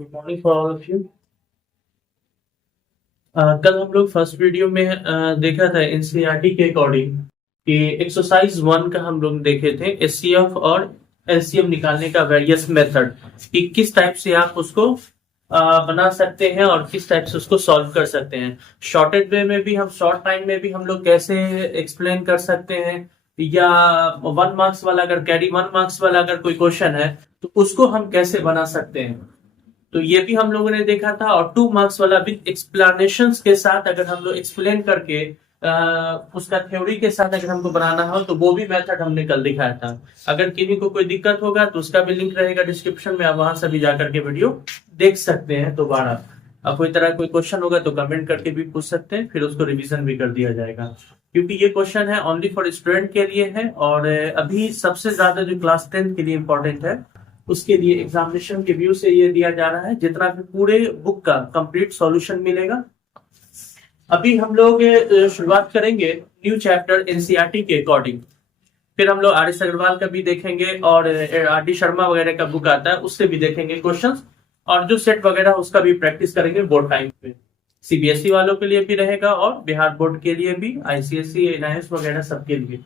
Good morning for all of you. कल हम लोग फर्स्ट वीडियो में देखा था एनसीईआरटी के अकॉर्डिंग कि एक्सरसाइज 1 का हम लोग देखे थे एचसीएफ और एलसीएम निकालने का वेरियस मेथड कि किस टाइप से आप उसको बना सकते हैं और किस टाइप से उसको सॉल्व कर सकते हैं। शॉर्टेड वे में भी हम शॉर्ट टाइम में भी हम लोग कैसे एक्सप्लेन कर सकते हैं, या 1 मार्क्स वाला अगर कैरी 1 मार्क्स वाला अगर कोई क्वेश्चन है तो उसको हम कैसे बना सकते हैं। तो ये भी हम लोगों ने देखा था। और 2 मार्क्स वाला विद एक्सप्लेनेशंस के साथ अगर हम लोग एक्सप्लेन करके उसका थ्योरी के साथ अगर हमको बनाना हो तो वो भी मेथड हमने कल दिखाया था। अगर किसी को कोई दिक्कत होगा तो उसका भी लिंक रहेगा डिस्क्रिप्शन में, आप वहां से भी जाकर के वीडियो देख सकते हैं दोबारा। अब कोई तरह कोई क्वेश्चन होगा तो कमेंट करके भी पूछ सकते हैं, फिर उसको रिवीजन भी कर दिया जाएगा, क्योंकि ये क्वेश्चन है ओनली फॉर स्टूडेंट के लिए है। और अभी सबसे ज्यादा जो क्लास 10 के लिए इंपॉर्टेंट है उसके लिए एग्जामिनेशन के व्यू से ये दिया जा रहा है, जितना भी पूरे बुक का कंप्लीट सॉल्यूशन मिलेगा। अभी हम लोग शुरुआत करेंगे न्यू चैप्टर एनसीईआरटी के अकॉर्डिंग, फिर हम लोग आर एस अग्रवाल का भी देखेंगे और आर डी शर्मा वगैरह का बुक आता है उससे भी देखेंगे क्वेश्चंस, और जो सेट वगैरह उसका भी प्रैक्टिस करेंगे बोर्ड टाइम पे। सीबीएसई वालों के लिए भी रहेगा और बिहार बोर्ड के लिए भी, आईसीएसई एनआईएस वगैरह सबके लिए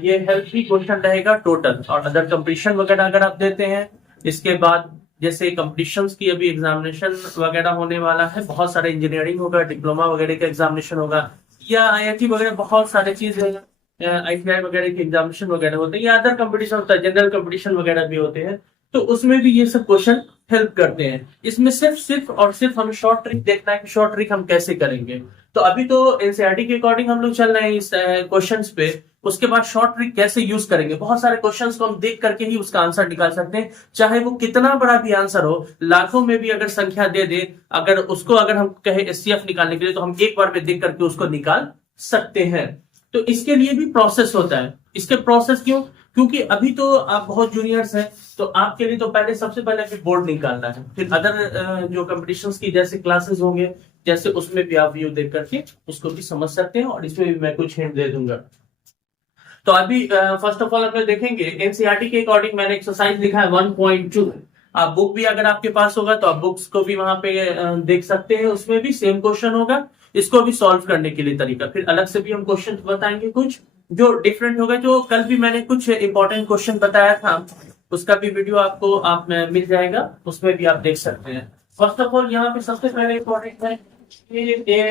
ये हेल्थ ही क्वेश्चन रहेगा टोटल। और अदर कंपटीशन वगैरह अगर आप देते हैं, इसके बाद जैसे कंपटीशंस की अभी एग्जामिनेशन वगैरह होने वाला है, बहुत सारे इंजीनियरिंग होगा, डिप्लोमा वगैरह का एग्जामिनेशन होगा, या आईआईटी वगैरह बहुत सारे चीज है, आईटीआई वगैरह के एग्जामिनेशन वगैरह होते हैं, या अदर कंपटीशन होता है, जनरल कंपटीशन वगैरह भी होते हैं, तो उसमें भी ये सब क्वेश्चन हेल्प करते हैं। इसमें सिर्फ सिर्फ और सिर्फ हमें शॉर्ट ट्रिक देखना है कि शॉर्ट ट्रिक हम कैसे करेंगे। तो अभी तो एनसीईआरटी के अकॉर्डिंग हम लोग चल रहे हैं इस क्वेश्चंस पे, उसके बाद शॉर्ट ट्रिक कैसे यूज करेंगे। बहुत सारे क्वेश्चंस को हम देख करके ही उसका आंसर निकाल सकते हैं, चाहे वो कितना बड़ा भी आंसर हो, लाखों में भी अगर संख्या दे दे, अगर उसको अगर हम कहे एचसीएफ निकालने के लिए तो हम एक बार में देख करके उसको निकाल सकते हैं। तो इसके लिए भी प्रोसेस होता है। इसके प्रोसेस क्यों? क्योंकि अभी तो आप बहुत जूनियर्स हैं, तो आपके लिए तो पहले सबसे पहले अभी बोर्ड निकालना है, फिर अदर जो कंपटीशंस की जैसे क्लासेस होंगे जैसे उसमें भी आप व्यू देख करके उसको भी समझ सकते हैं, और इसमें भी मैं कुछ हिंट दे दूंगा। तो अभी फर्स्ट ऑफ ऑल हम लोग देखेंगे एनसीईआरटी के अकॉर्डिंग मैंने एक्सरसाइज लिखा है 1.2। आप बुक भी अगर आपके पास होगा तो आप बुक्स को भी वहां पे देख सकते हैं, उसमें भी सेम क्वेश्चन होगा, इसको भी सॉल्व करने के लिए तरीका, फिर अलग से भी हम क्वेश्चन बताएंगे कुछ जो डिफरेंट होगा। जो कल भी मैंने कुछ इंपॉर्टेंट क्वेश्चन बताया था उसका भी वीडियो आपको आप में मिल जाएगा, उसमें भी आप देख सकते हैं। फर्स्ट ऑफ ऑल यहाँ पे सबसे पहले इंपॉर्टेंट है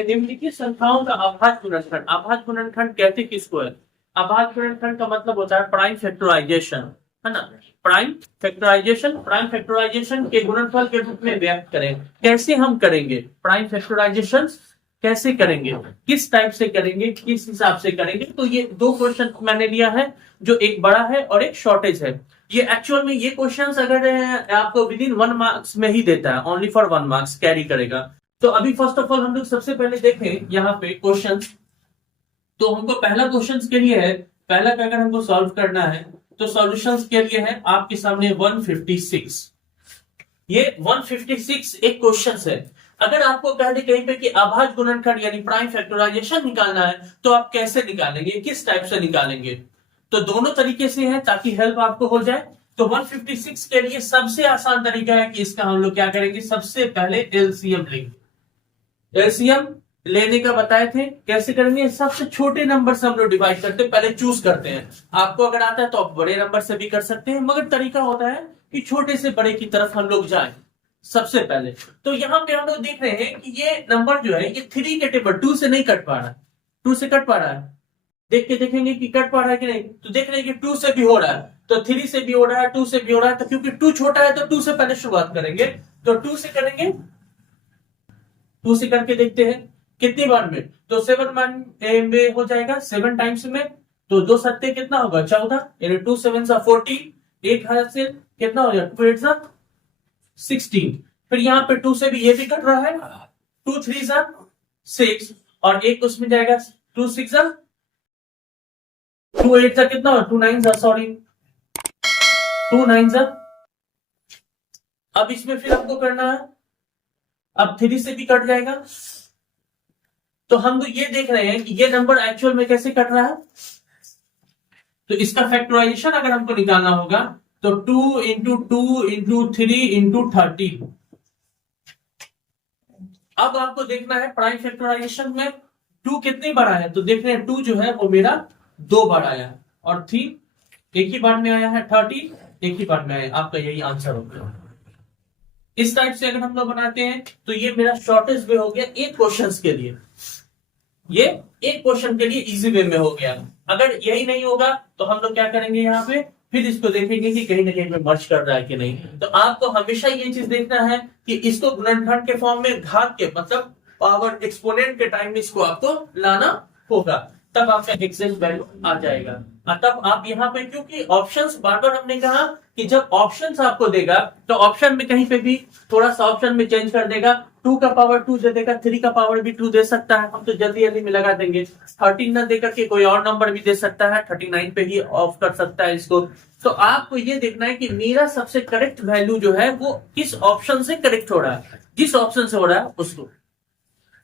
निम्नलिखित संख्याओं का अभाज्य गुणनखंड। अभाज्य गुणनखंड कहते किसको है? अभाज्य गुणनखंड का मतलब होता है प्राइम फैक्टराइजेशन, है ना। प्राइम फैक्टराइजेशन, प्राइम फैक्टराइजेशन के गुणनफल के रूप में व्यक्त करें। कैसे हम करेंगे प्राइम फैक्टराइजेशन, कैसे करेंगे, किस टाइप से करेंगे, किस हिसाब से करेंगे। तो ये दो क्वेश्चन मैंने लिया है, जो एक बड़ा है और एक शॉर्टेज है। ये एक्चुअल में ये क्वेश्चंस अगर आपको विद इन 1 मार्क्स में ही देता है, ओनली फॉर 1 मार्क्स कैरी करेगा। तो अभी फर्स्ट ऑफ ऑल हम लोग सबसे पहले देखें यहाँ पे क्वेश्चन। तो हमको पहला क्वेश्चन के लिए है, पहला का अगर हमको सॉल्व करना है तो सॉल्यूशंस के लिए है आपके सामने 156। ये 156 एक क्वेश्चन है। अगर आपको कह दे कहीं पे कि अभाज्य गुणनखंड यानी प्राइम फैक्टराइजेशन निकालना है तो आप कैसे निकालेंगे, किस टाइप से निकालेंगे। तो दोनों तरीके से है ताकि हेल्प आपको हो जाए। तो 156 के लिए सबसे आसान तरीका है कि इसका हम लोग क्या करेंगे, सबसे पहले एलसीएम लेंगे। एलसीएम लेने का बताए थे, कैसे करेंगे, सबसे छोटे नंबर से हम लोग डिवाइड करते हैं, पहले चूज करते हैं। आपको अगर आता है तो आप बड़े नंबर से भी कर सकते हैं, मगर तरीका होता है कि छोटे से बड़े की तरफ हम लोग जाएं सबसे पहले। तो यहाँ पे हम लोग देख रहे हैं कि ये नंबर जो है ये 3 के टेबल 2 से नहीं कट पा रहा है, 2 से कट पा रहा है, देख के देखेंगे कि कट पा रहा है कि नहीं। तो देख रहे हैं कि 2 से भी हो रहा है, तो 3 से भी हो रहा है, 2 से भी हो रहा है। तो क्योंकि 2 छोटा है तो 2 से पहले शुरुआत करेंगे, तो 2 से करेंगे, 2 से करके देखते हैं कितनी बार में। तो 7 बार में हो जाएगा, 7 टाइम्स में। तो 2 सत्ते कितना होगा 14, यानी 2 7 40, एक हाथ से कितना हो जाएगा 2 8 16। फिर यहाँ पे 2 से भी ये भी कट रहा है, 2 3 6, और एक उसमें जाएगा 2 6 2 8 कितना हो 2 9 सॉरी 2 9। अब इसमें फिर हमको करना है, अब 3 से भी कट जाएगा। तो हम तो ये देख रहे हैं कि ये नंबर एक्चुअल में कैसे कट रहा है। तो इसका फैक्टराइजेशन अगर हमको निकालना होगा तो 2 इंटू 2 इंटू 3 इंटू 30, अब आपको देखना है प्राइम फैक्टराइजेशन में 2 कितनी बार आया, तो देख रहे हैं 2 जो है वो मेरा 2 बार आया, और 3 एक ही बार में आया है, 30 एक ही बार में आया। आपका यही आंसर होगा। इस टाइप से अगर हम लोग बनाते हैं तो ये मेरा शॉर्टेस्ट वे हो गया एक क्वेश्चन के लिए, ये एक क्वेश्चन के लिए इजी वे में हो गया। अगर यही नहीं होगा तो हम लोग क्या करेंगे, यहाँ पे फिर इसको देखेंगे कि कहीं ना कहीं में मर्ज कर रहा है कि नहीं। तो आपको हमेशा ये चीज देखना है कि इसको गुणनखंड के फॉर्म में, घात के मतलब पावर एक्सपोनेंट के टाइम में इसको आपको लाना होगा, तब आपका एग्जैक्ट वैल्यू आ जाएगा। और तब आप यहाँ पे, क्योंकि ऑप्शंस बार बार हमने कहा कि जब ऑप्शंस आपको देगा तो ऑप्शन में कहीं पे भी थोड़ा सा ऑप्शन में चेंज कर देगा, 2 का पावर 2 दे देगा, 3 का पावर भी 2 दे सकता है, हम तो जल्दी जल्दी में लगा देंगे। 13 ना देकर के कोई और नंबर भी दे सकता है, 39 पे ही ऑफ कर सकता है इसको। तो आपको ये देखना है कि मेरा सबसे करेक्ट वैल्यू जो है वो किस ऑप्शन से करेक्ट हो रहा है, जिस ऑप्शन से हो रहा है उसको।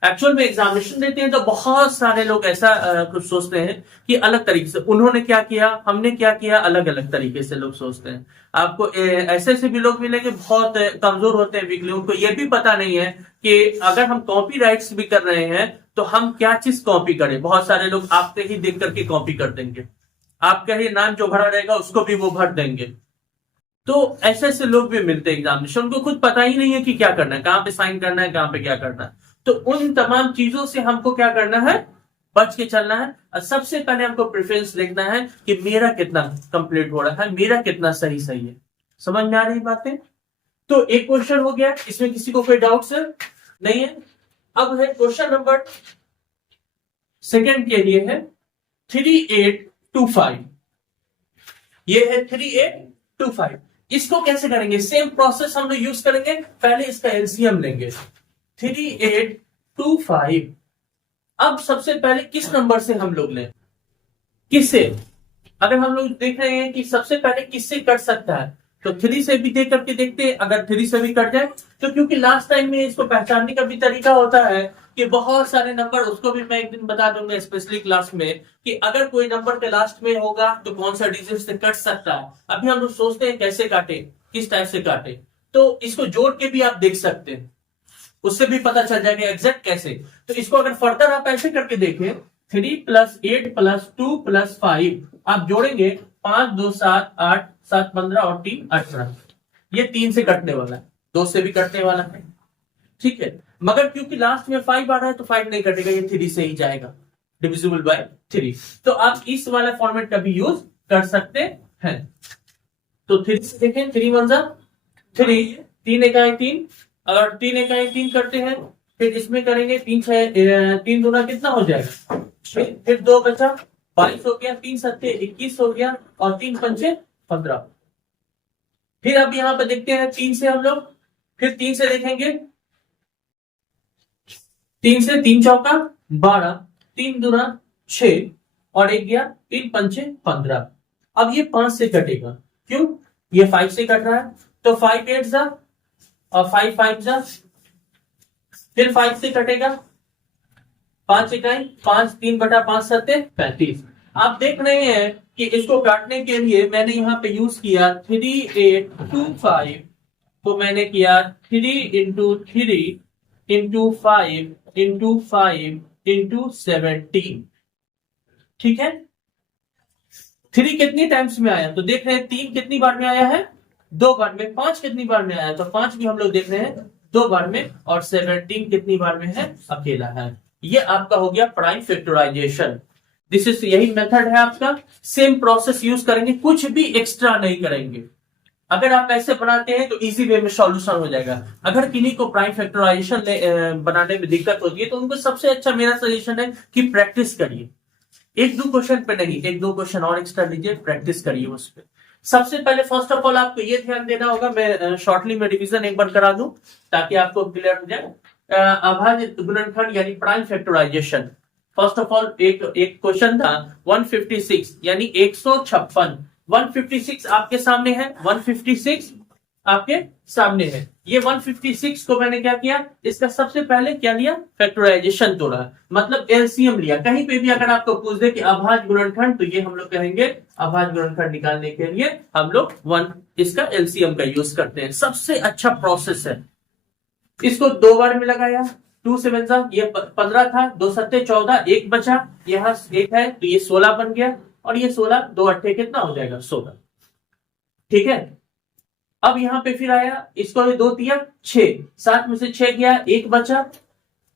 एक्चुअल में एग्जामिनेशन देते हैं तो बहुत सारे लोग ऐसा कुछ सोचते हैं कि अलग तरीके से, उन्होंने क्या किया हमने क्या किया, अलग अलग तरीके से लोग सोचते हैं। आपको ऐसे से भी लोग मिलेंगे बहुत कमजोर होते हैं, वीकली, उनको ये भी पता नहीं है कि अगर हम कॉपी राइट्स भी कर रहे हैं तो हम क्या चीज कॉपी करें। बहुत सारे लोग आपके ही देख करके कॉपी कर देंगे, आपका ही नाम जो भरा रहेगा उसको भी वो भर देंगे। तो ऐसे ऐसे लोग भी मिलते हैं एग्जामिनेशन, उनको खुद पता ही नहीं है कि क्या करना है, कहाँ पे साइन करना है, कहाँ पे क्या करना है। तो उन तमाम चीजों से हमको क्या करना है, बच के चलना है। और सबसे पहले हमको प्रेफरेंस देखना है कि मेरा कितना कंप्लीट हो रहा है, मेरा कितना सही सही है। समझ में आ रही बातें। तो एक क्वेश्चन हो गया, इसमें किसी को कोई डाउट नहीं है। अब है क्वेश्चन नंबर सेकंड के लिए है 3825, ये है 3825। इसको कैसे करेंगे, सेम प्रोसेस हम लोग यूज करेंगे। पहले इसका एलसीएम लेंगे 3825। अब सबसे पहले किस नंबर से हम लोग लें, किससे, अगर हम लोग देख रहे हैं कि सबसे पहले किससे कट सकता है तो 3 से भी देख करके देखते हैं। अगर 3 से भी कट जाए तो, क्योंकि लास्ट टाइम में इसको पहचानने का भी तरीका होता है कि बहुत सारे नंबर, उसको भी मैं एक दिन बता दूंगा स्पेशली क्लास में, कि अगर कोई नंबर के लास्ट में होगा तो कौन सा डिजिट से कट सकता है। अभी हम लोग सोचते हैं कैसे काटे, किस टाइप से काटे, तो इसको जोड़ के भी आप देख सकते हैं, उससे भी पता चल जाएगा एग्जैक्ट कैसे। तो इसको अगर फर्दर आप ऐसे करके देखें, 3 + 8 + 2 + 5 आप जोड़ेंगे, 5 2 7 8 7 15 और 3 18। ये 3 से कटने वाला है, 2 से भी कटने वाला है, ठीक है। मगर क्योंकि लास्ट में 5 आ रहा है तो 5 नहीं कटेगा, ये 3 से ही जाएगा, डिविजिबल बाय 3। तो आप इस वाला फॉर्मेट का भी यूज कर सकते हैं। तो 3 से देखें, 3 1 3, 3 1 3, अगर 3 1 3 करते हैं, फिर इसमें करेंगे 3 3 दूना कितना हो जाएगा, फिर 2 बचा, 22 हो गया, 3 7 21 हो गया, और 3 पंचे 15। फिर अब यहाँ पे देखते हैं 3 से हम लोग, फिर 3 से देखेंगे, 3 से 3 चौका 12, 3 दूना 6, और 1 गया, 3 पंचे 15। अब ये 5 से कटेगा, क्यों, ये 5 से कट रहा है, तो 5 8 जा और 5 5 जा, फिर 5 से कटेगा, 5 इकाई 5, 3 बटा 5 7 35। आप देख रहे हैं कि इसको काटने के लिए मैंने यहाँ पे यूज किया 3825 को, मैंने किया 3 × 3 × 5 × 5 × 17, ठीक है। 3 कितनी टाइम्स में आया, तो देख रहे हैं 3 कितनी बार में आया है, 2 बार में। 5 कितनी बार में आया, तो 5 भी हम लोग देख रहे हैं 2 बार में, और 17 कितनी बार में है, अकेला है। ये आपका हो गया प्राइम फैक्टराइजेशन। दिस इज, यही मेथड है आपका। सेम प्रोसेस यूज करेंगे, कुछ भी एक्स्ट्रा नहीं करेंगे। अगर आप ऐसे बनाते हैं तो इजी वे में सॉल्यूशन हो जाएगा। अगर किन्हीं को प्राइम फैक्टराइजेशन बनाने में दिक्कत होती है तो उनको सबसे अच्छा मेरा सजेशन है कि प्रैक्टिस करिए, 1-2 क्वेश्चन पे नहीं, 1-2 क्वेश्चन और एक्स्ट्रा लीजिए, प्रैक्टिस करिए उस पर। सबसे पहले फर्स्ट ऑफ ऑल आपको ये ध्यान देना होगा, मैं शॉर्टली में रिवीजन एक बार करा दूं ताकि आपको क्लियर हो जाए। अभाज्य गुणनखंड यानी prime factorization, first of all एक क्वेश्चन था 156 यानी 156। 156 आपके सामने है, 156 आपके सामने है। ये 156 को मैंने क्या किया, इसका सबसे पहले क्या लिया, फैक्टराइजेशन तोड़ा, मतलब एलसीएम लिया। कहीं पे भी अगर आपको पूछ दे कि अभाज्य गुणनखंड, तो ये हम लोग कहेंगे अभाज्य गुणनखंड निकालने के लिए हम लोग 1 इसका एलसीएम का यूज करते हैं। सबसे अच्छा प्रोसेस है। इसको 2 बार में लगाया, 2 7 ये 15 था, 2 सत्ते 14, एक बचा, यहाँ एक है तो ये 16 बन गया, और ये 16, 2 अट्ठे कितना हो जाएगा 16। ठीक है, अब यहाँ पे फिर आया, इसको 2 तिया 6, 7 में से 6 गया, एक बचा,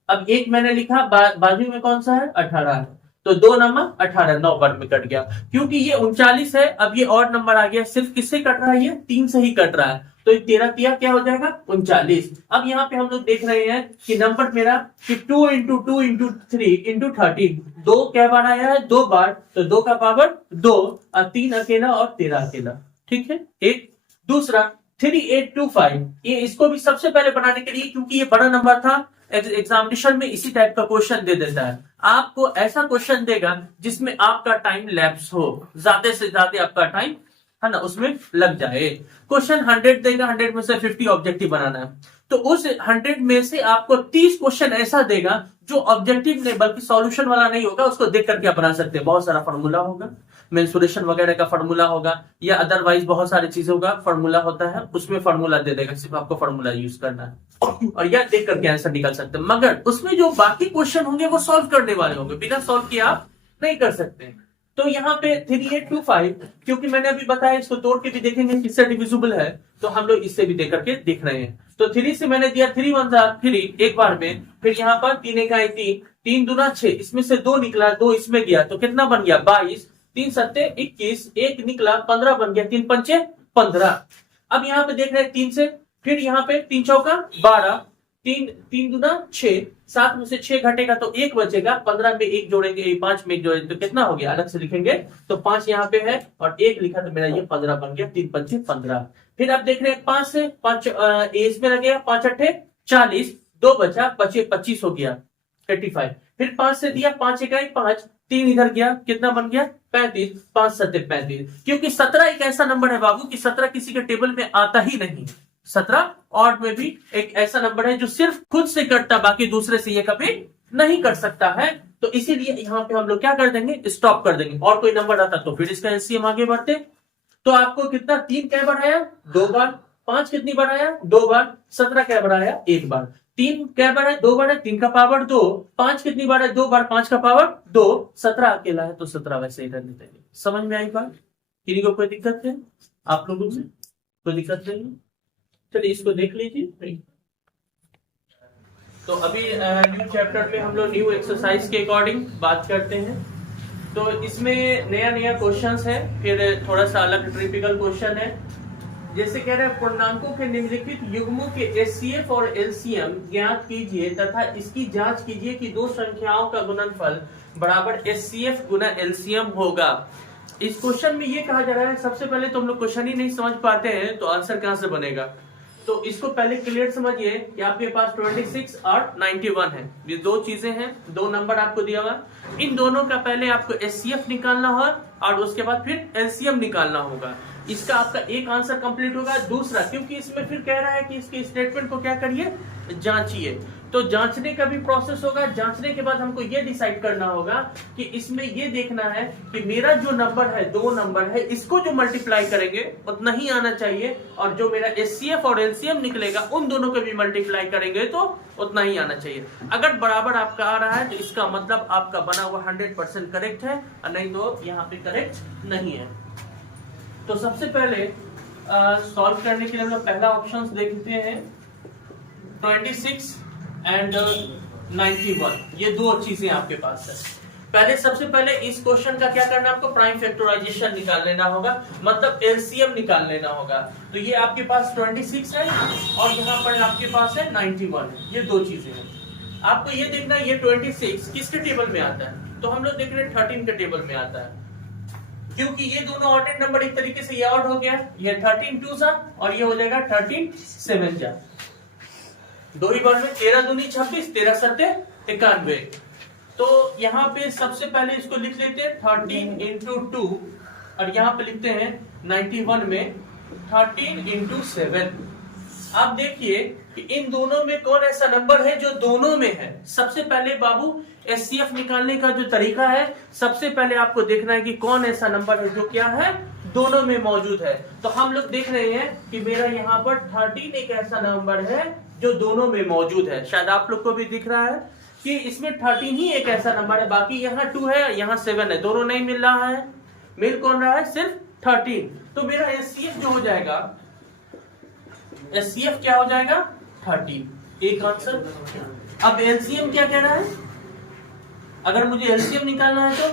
अब एक मैंने लिखा, बाजू में कौन सा है 18 है, तो 2 नंबर 18, 9 वर्ग में कट गया। क्योंकि ये 39 है, अब ये और नंबर आ गया, सिर्फ किससे कट रहा है, ये 3 से ही कट रहा है, तो 13 तिया क्या हो जाएगा 39। अब यहाँ पे हम लोग देख रहे हैं कि नंबर मेरा कि 2 इंटू 2 इंटू 3 इंटू 13, 2 क्या बार आया है 2 बार, तो 2 का पावर 2, और 3 अकेला और 13 अकेला। ठीक है, एक दूसरा 3825, ये इसको भी सबसे पहले बनाने के लिए, क्योंकि ये बड़ा नंबर था, एग्जामिनेशन में इसी टाइप का क्वेश्चन दे देता है, आपको ऐसा क्वेश्चन देगा जिसमें आपका टाइम लैप्स हो, ज्यादा से ज्यादा आपका टाइम है ना उसमें लग जाए। क्वेश्चन 100 देगा, 100 में से 50 ऑब्जेक्टिव बनाना है, तो उस 100 में से आपको 30 क्वेश्चन ऐसा देगा जो ऑब्जेक्टिव नहीं बल्कि सॉल्यूशन वाला नहीं होगा, उसको देख करके आप बना सकते हैं। बहुत सारा फॉर्मूला होगा, मेंसुरेशन वगैरह का फॉर्मूला होगा, या अदरवाइज बहुत सारी चीजों का फॉर्मूला होता है, उसमें फॉर्मूला दे देगा, सिर्फ आपको फॉर्मूला यूज करना है और यह देख करके आंसर निकाल सकते हैं। मगर उसमें जो बाकी क्वेश्चन होंगे वो सॉल्व करने वाले होंगे, बिना सॉल्व किए आप नहीं कर सकते। तो यहाँ पे 3825, क्योंकि मैंने अभी बताया इसको तोड़ के भी देखेंगे किससे डिविजिबल है, तो हम लोग इससे भी देख करके देख रहे हैं। तो 3 से मैंने दिया 3 1 3 एक बार में, फिर यहाँ पर 3 1 3, 3 दूना 6, इसमें से 2 निकला, 2 इसमें गया, तो कितना बन गया 22, 3 सत्ते 21, एक निकला 15 बन गया, 3 पंचे 15। अब यहाँ पे देख रहे हैं 3 से, फिर यहाँ पे 3 चौका 12, 3 दूना 6, 7 में से 6 घटेगा तो 1 बचेगा, 15 में 1 जोड़ेंगे, 5 में 1 जोड़ेंगे तो कितना हो गया, अलग से लिखेंगे, तो 5 यहाँ पे है और 1 लिखा तो मेरा ये 15 बन गया, 3 पंचे 15। फिर आप देख रहे हैं 5 से 5 इसमें लगेगा, 5 अट्ठे 40, 2 बचा, 25 हो गया 85। फिर 5 से दिया, 5 इकाई 5, 3 इधर गया, कितना बन गया 35, 5 सत्ते 35। क्योंकि 17 एक ऐसा नंबर है बाबू कि 17 किसी के टेबल में आता ही नहीं, 17 और में भी एक ऐसा नंबर है जो सिर्फ खुद से कटता, बाकी दूसरे से ये कभी नहीं कर सकता है। तो इसीलिए यहाँ पे हम लोग क्या कर देंगे, स्टॉप कर देंगे, और कोई नंबर आता तो फिर इसका एलसीएम आगे बढ़ते। तो आपको कितना 3 क्या बार आया 2 बार, 5 कितनी बार आया 2 बार, 17 क्या बार आया 1 बार, 3 क्या बार है 2 बार है, 3 का पावर 2, 5 कितनी बार है 2 बार, 5 का पावर 2, 17 अकेला है तो 17 वैसे ही रहने देंगे। समझ में आई बात, किसी को कोई दिक्कत है, आप लोगों से कोई दिक्कत नहीं? चलिए इसको देख लीजिए। तो अभी न्यू चैप्टर में हम लोग न्यू एक्सरसाइज के अकॉर्डिंग बात करते हैं। तो इसमें नया नया क्वेश्चंस है, फिर थोड़ा सा अलग ट्रिपिकल क्वेश्चन है। जैसे कह रहे हैं पूर्णांकों के निम्नलिखित युग्मों के एचसीएफ और एलसीएम ज्ञात कीजिए तथा इसकी जांच कीजिए कि दो संख्याओं का गुणनफल बराबर एचसीएफ गुना एलसीएम होगा। इस क्वेश्चन में ये कहा जा रहा है, सबसे पहले तो हम लोग क्वेश्चन ही नहीं समझ पाते हैं तो आंसर कहां से बनेगा। तो इसको पहले क्लियर समझिए कि आपके पास 26 और 91 है, ये दो चीजें हैं, दो नंबर आपको दिया हुआ, इन दोनों का पहले आपको एचसीएफ निकालना होगा और उसके बाद फिर एलसीएम निकालना होगा। इसका आपका एक आंसर कंप्लीट होगा। दूसरा, क्योंकि इसमें फिर कह रहा है कि इसके स्टेटमेंट को क्या करिए, जांचिए, तो जांचने का भी प्रोसेस होगा। जांचने के बाद हमको ये डिसाइड करना होगा कि इसमें ये देखना है कि मेरा जो नंबर है, दो नंबर है, इसको जो मल्टीप्लाई करेंगे उतना ही आना चाहिए, और जो मेरा एचसीएफ और एलसीएम निकलेगा उन दोनों को भी मल्टीप्लाई करेंगे तो उतना ही आना चाहिए। अगर बराबर आपका आ रहा है तो इसका मतलब आपका बना हुआ 100% करेक्ट है, और नहीं तो यहाँ पे करेक्ट नहीं है। तो सबसे पहले सॉल्व करने के लिए हम लोग पहला ऑप्शन देखते हैं, 26 एंड 91, ये दो चीजें आपके पास है। पहले सबसे पहले इस क्वेश्चन का क्या करना है, आपको प्राइम फैक्टराइजेशन निकाल लेना होगा, मतलब एलसीएम निकाल लेना होगा। तो ये आपके पास 26 है और यहाँ पर आपके पास है 91, ये दो चीजें हैं। आपको ये देखना है ये 26 किसके टेबल में आता है, तो हम लोग देख रहे हैं 13 के टेबल में आता है, क्योंकि ये दोनों ऑर्डेड नंबर एक तरीके से ये आउट हो गया, ये 13 2 सा और ये हो जाएगा 13 7 जा, दो ही बार में 13 दूनी 26, 13 सत्ते 91। तो यहाँ पे सबसे पहले इसको लिख लेते हैं 13 इंटू 2 और यहाँ पे लिखते हैं 91 में 13 इंटू 7। आप देखिए कि इन दोनों में कौन ऐसा नंबर है जो दोनों में है। सबसे पहले बाबू एचसीएफ निकालने का जो तरीका है, सबसे पहले आपको देखना है कि कौन ऐसा नंबर है जो क्या है दोनों में मौजूद है। तो हम लोग देख रहे हैं कि मेरा यहाँ पर 13 एक ऐसा नंबर है जो दोनों में मौजूद है। शायद आप लोग को भी दिख रहा है कि इसमें 13 ही एक ऐसा नंबर है, बाकी यहाँ 2 है, यहाँ 7 है, दोनों नहीं मिल रहा है। मिल कौन रहा है? सिर्फ 13। तो मेरा एचसीएफ जो हो जाएगा, एचसीएफ क्या हो जाएगा? 13। एक आंसर। अब एलसीएम क्या कह रहा है? अगर मुझे एलसीएम निकालना है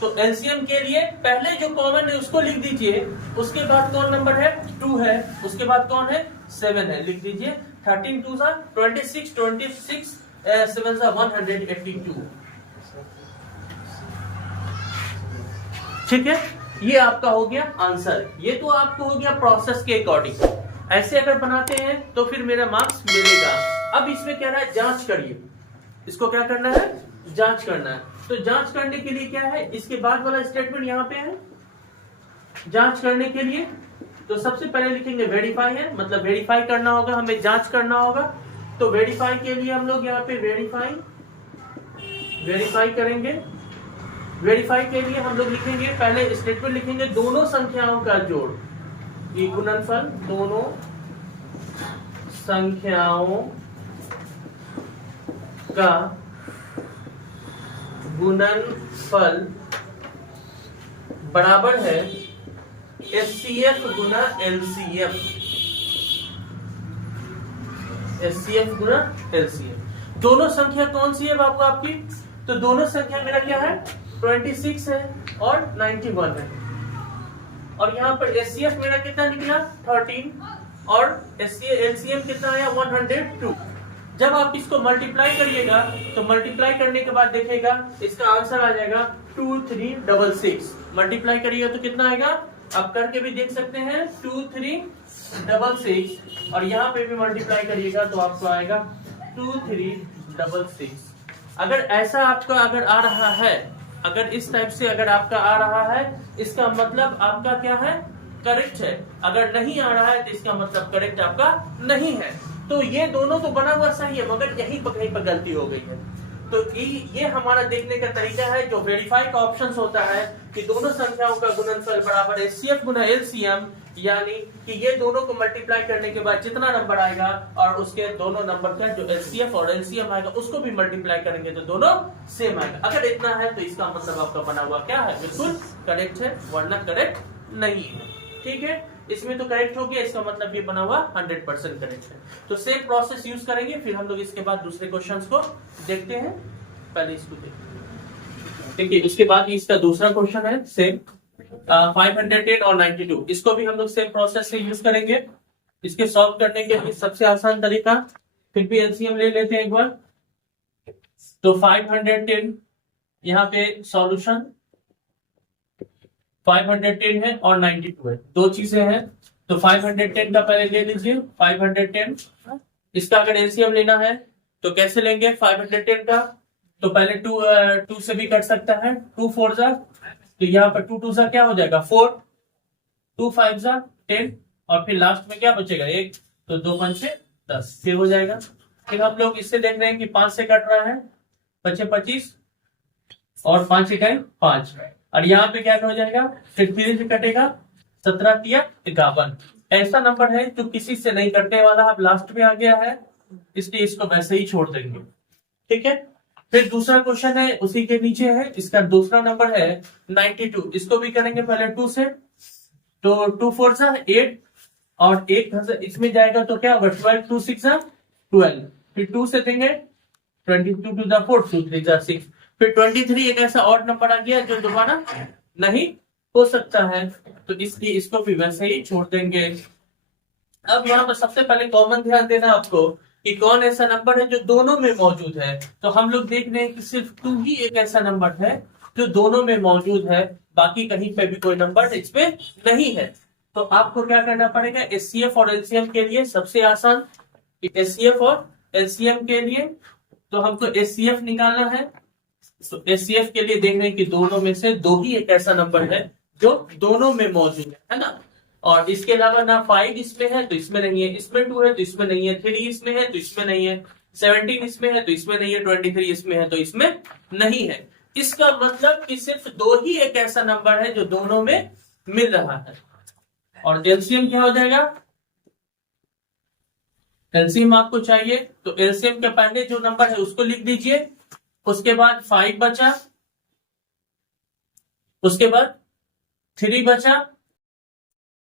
तो एलसीएम के लिए पहले जो कॉमन है उसको लिख दीजिए, उसके बाद कौन नंबर है? 2 है, उसके बाद कौन है? 7 है। लिख दीजिए 13 2 सा 26, 26 7 सा 182। ठीक है, ये आपका हो गया आंसर। ये तो आपको हो गया प्रोसेस के अकॉर्डिंग। ऐसे अगर बनाते हैं तो फिर मेरा मार्क्स मिलेगा। अब इसमें क्या रहा है? जांच करिए। इसको क्या करना है? जांच करना है। तो जांच करने के लिए क्या है? इसके बाद वाला स्टेटमेंट यहाँ पे है। जांच करने के लिए तो सबसे पहले लिखेंगे वेरीफाई है, मतलब वेरीफाई करना होगा, हमें जांच करना होगा। तो वेरीफाई के लिए हम लोग यहाँ पे वेरीफाई करेंगे। वेरीफाई के लिए हम लोग लिखेंगे, पहले स्टेटमेंट लिखेंगे दोनों संख्याओं का जोड़, ये गुणनफल, दोनों संख्याओं का गुणनफल बराबर है एचसीएफ गुना एलसीएम। एचसीएफ गुना एलसीएम। दोनों संख्या कौन सी है बाबू आपकी? तो दोनों संख्या मेरा क्या है? 26 है और 91 है। और यहाँ पर एचसीएफ मेरा कितना निकला? 13 और एलसीएम कितना आया? 102। जब आप इसको मल्टीप्लाई करिएगा तो मल्टीप्लाई करने के बाद देखिएगा इसका आंसर आ जाएगा 2366। मल्टीप्लाई करिएगा तो कितना आएगा? आप करके भी देख सकते हैं 2366, और यहाँ पे भी मल्टीप्लाई करिएगा तो आपको आएगा 2366। अगर ऐसा आपका अगर आ रहा है, अगर इस टाइप से अगर आपका आ रहा है, इसका मतलब आपका क्या है? करेक्ट है। अगर नहीं आ रहा है तो इसका मतलब करेक्ट आपका नहीं है। तो ये दोनों तो बना हुआ सही है, मगर यहीं पर कहीं पर गलती हो गई है। तो ये हमारा देखने का तरीका है। जो वेरीफाई का ऑप्शन होता है कि दोनों संख्याओं का गुणनफल बराबर एचसीएफ गुना एलसीएम, यानी कि ये दोनों को मल्टीप्लाई करने के बाद जितना नंबर आएगा और उसके दोनों नंबर का जो एचसीएफ और एलसीएम आएगा उसको भी मल्टीप्लाई करेंगे तो दोनों सेम आएगा। अगर इतना है तो इसका मतलब आपका बना हुआ क्या है? बिल्कुल करेक्ट है, वरना करेक्ट नहीं है। ठीक है, इसमें तो करेक्ट हो गया, इसका मतलब ये बना हुआ 100% करेक्ट है। तो सेम प्रोसेस यूज करेंगे, फिर हम लोग इसके बाद दूसरे क्वेश्चंस को देखते हैं। पहले इसको देखते हैं। ठीक है, इसके बाद इसका दूसरा क्वेश्चन है सेम 510 और 92। इसको भी हम लोग सेम प्रोसेस से यूज करेंगे। इसके सॉल्व करने के लिए सबसे आसान तरीका, फिर भी एलसीएम ले लेते हैं एक बार। तो 510 यहाँ पे सॉल्यूशन 510 है और 92 है, दो चीजें हैं। तो 510 का पहले ले लीजिए 510। इसका अगर एलसीएम लेना है तो कैसे लेंगे 510 का? तो पहले 2 से भी कट सकता है, 2 4 जा, तो यहाँ पर 2 2 जा क्या हो जाएगा? 4, 2 5 जा 10, और फिर लास्ट में क्या बचेगा? 1, तो 2 5 से 10, फिर हो जाएगा। फिर हम लोग इससे देख रहे हैं कि 5 से कट रहा है, 25 25 और 5 इकाई 5, और यहाँ पे क्या हो जाएगा? फिर 3 से कटेगा, 17 तिया 51। ऐसा नंबर है जो किसी से नहीं कटने वाला, अब लास्ट में आ गया है, इसलिए इसको वैसे ही छोड़ देंगे। ठीक है, फिर दूसरा क्वेश्चन है उसी के नीचे है, इसका दूसरा नंबर है 92। इसको भी करेंगे पहले 2 से, तो 2 4 जा 8 और 1 इसमें जाएगा तो क्या होगा? 12, 2 6 जा 12, फिर 2 से देंगे 22 टू द 4, 2 3 जा 6, फिर 23 एक ऐसा और नंबर आ गया जो दोबारा नहीं हो सकता है, तो इसलिए इसको भी वैसे ही छोड़ देंगे। अब यहाँ पर सबसे पहले कॉमन ध्यान देना आपको कि कौन ऐसा नंबर है जो दोनों में मौजूद है। तो हम लोग देख रहे हैं कि सिर्फ 2 ही एक ऐसा नंबर है जो दोनों में मौजूद है, बाकी कहीं पे भी कोई नंबर इसमें नहीं है। तो आपको क्या करना पड़ेगा? एचसीएफ और एलसीएम के लिए सबसे आसान, एचसीएफ और एलसीएम के लिए तो हमको एचसीएफ निकालना है। तो एचसीएफ के लिए देख रहे हैं कि दोनों में से 2 ही एक ऐसा नंबर है जो दोनों में मौजूद है ना। और इसके अलावा ना 5 इसमें है तो इसमें नहीं है, इसमें 2 है तो इसमें नहीं है, 3 इसमें है तो इसमें नहीं है, 17 इसमें है तो इसमें नहीं है, 23 इसमें है तो इसमें नहीं है। इसका मतलब कि सिर्फ 2 ही एक ऐसा नंबर है जो दोनों में मिल रहा है। और एलसीएम क्या हो जाएगा, एलसीएम आपको चाहिए तो एलसीएम के पहले जो नंबर है उसको लिख दीजिए, उसके बाद 5 बचा, उसके बाद 3 बचा,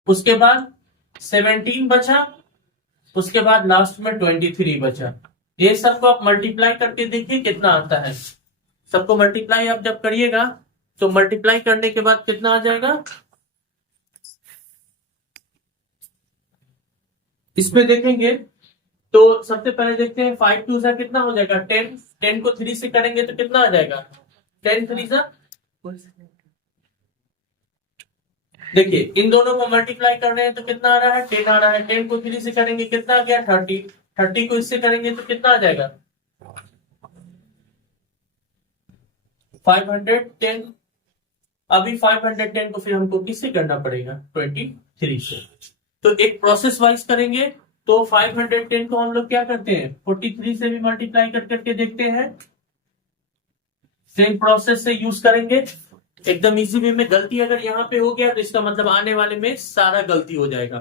उसके बाद 17 बचा, उसके बाद लास्ट में 23 बचा। ये सबको आप मल्टीप्लाई करके देखिए कितना आता है। सबको मल्टीप्लाई आप जब करिएगा तो मल्टीप्लाई करने के बाद कितना आ जाएगा, इसमें देखेंगे तो सबसे पहले देखते हैं 5 2 सा कितना हो जाएगा 10, 10 को 3 से करेंगे तो कितना आ जाएगा 10 3 सा। देखिए इन दोनों को मल्टीप्लाई कर रहे हैं तो कितना आ रहा है 10 आ रहा है, 10 को 3 से करेंगे कितना आ गया 30, 30 को इससे करेंगे तो कितना आ जाएगा 510। अभी 510 को फिर हमको किससे करना पड़ेगा 23 से। तो एक प्रोसेस वाइज करेंगे तो 510 को हम लोग क्या करते हैं 43 से भी मल्टीप्लाई कर करके देखते हैं, सेम प्रोसेस से यूज करेंगे एकदम इजी वे में। गलती अगर यहाँ पे हो गया तो इसका मतलब आने वाले में सारा गलती हो जाएगा।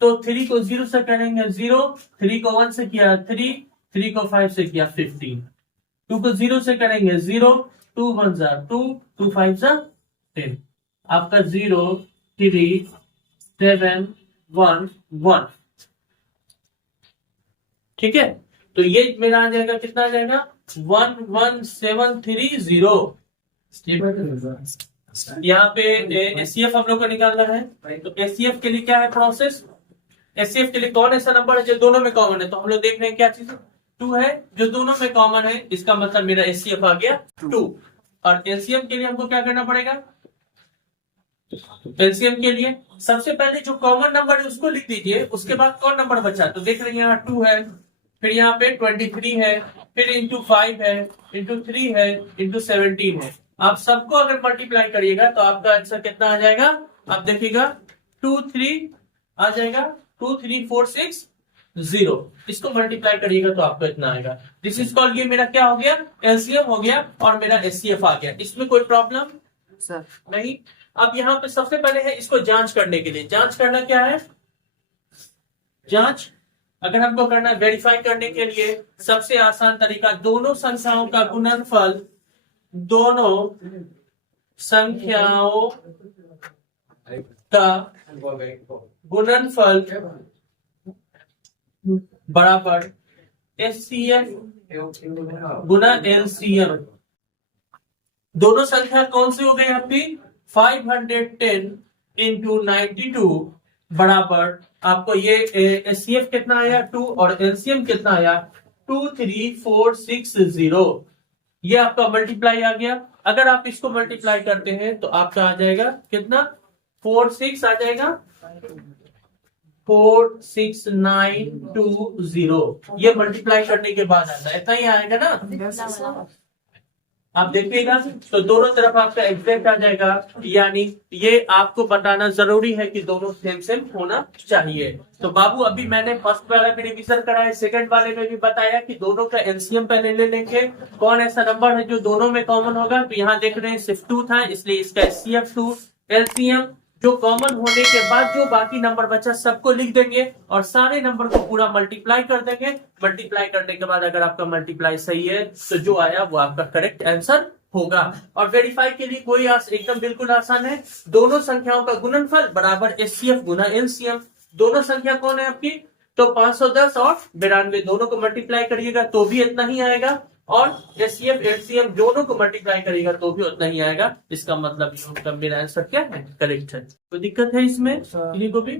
तो 3 को 0 से करेंगे 0, 3 को 1 से किया 3, 3 को 5 से किया 15, 2 को 0 से करेंगे 0, 2 1 जा 2, 2 5 जा 10, आपका 0 3 7 1 1। ठीक है, तो ये मेरा आ जाएगा कितना आ जाएगा 11730। यहाँ पे एचसीएफ हम लोग को निकालना है। तो एचसीएफ के लिए क्या है प्रोसेस, एचसीएफ के लिए कौन ऐसा नंबर है जो दोनों में कॉमन है, तो हम लोग देख रहे हैं क्या चीज 2 है जो दोनों में कॉमन है, इसका मतलब मेरा एचसीएफ आ गया 2। और एलसीएम के लिए हमको क्या करना पड़ेगा, एलसीएम के लिए सबसे पहले जो कॉमन नंबर है उसको लिख दीजिए, उसके बाद कौन नंबर बचा, तो देख रहे हैं यहाँ 2 है, फिर यहाँ पे 23 है, फिर इंटू 5 है, इंटू 3 है, इंटू 17 है। आप सबको अगर मल्टीप्लाई करिएगा तो आपका आंसर कितना आ जाएगा, आप देखिएगा 2 3 आ जाएगा 2 3 4 6 0। इसको मल्टीप्लाई करिएगा तो आपको इतना आएगा। दिस इज कॉल्ड, ये मेरा क्या हो गया एलसीएम हो गया और मेरा एचसीएफ आ गया। इसमें कोई प्रॉब्लम सर नहीं। अब यहाँ पे सबसे पहले है इसको जांच करने के लिए, जांच करना क्या है, जांच अगर हमको करना है वेरीफाई करने के लिए सबसे आसान तरीका दोनों संख्याओं का गुणनफल, दोनों संख्याओं का गुणनफल बराबर एचसीएफ गुना एलसीएम। दोनों संख्या कौन सी हो गई आपकी 510 इंटू 92 बराबर आपको ये एचसीएफ कितना आया 2 और एलसीएम कितना आया 23460। ये आपका मल्टीप्लाई आ गया। अगर आप इसको मल्टीप्लाई करते हैं तो आपका आ जाएगा कितना 46 आ जाएगा 46920। ये मल्टीप्लाई करने के बाद आता है, इतना ही आएगा ना। आप देखिएगा तो दोनों तरफ आपका एग्जैक्ट आ जाएगा, यानी ये आपको बताना जरूरी है कि दोनों सेम सेम होना चाहिए। तो बाबू अभी मैंने फर्स्ट वाला भी रिवीजन कराया, सेकंड वाले में भी बताया कि दोनों का एलसीएम पहले ले लेंगे, कौन ऐसा नंबर है जो दोनों में कॉमन होगा। तो यहाँ देख रहे हैं सिर्फ 2 था इसलिए इसका एचसीएफ 2, एलसीएम जो कॉमन होने के बाद जो बाकी नंबर बचा सबको लिख देंगे और सारे नंबर को पूरा मल्टीप्लाई कर देंगे। मल्टीप्लाई करने के बाद अगर आपका मल्टीप्लाई सही है तो जो आया वो आपका करेक्ट आंसर होगा। और वेरीफाई के लिए कोई एकदम बिल्कुल आसान है, दोनों संख्याओं का गुणनफल बराबर एचसीएफ गुना एलसीएम। दोनों संख्या कौन है आपकी, तो 510 और 92 दोनों को मल्टीप्लाई करिएगा तो भी इतना ही आएगा, और एचसीएफ एलसीएम दोनों को मल्टीप्लाई करेगा तो भी उतना ही आएगा। इसका मतलब मेरा आंसर क्या है करेक्ट है। कोई दिक्कत है इसमें किसी को भी।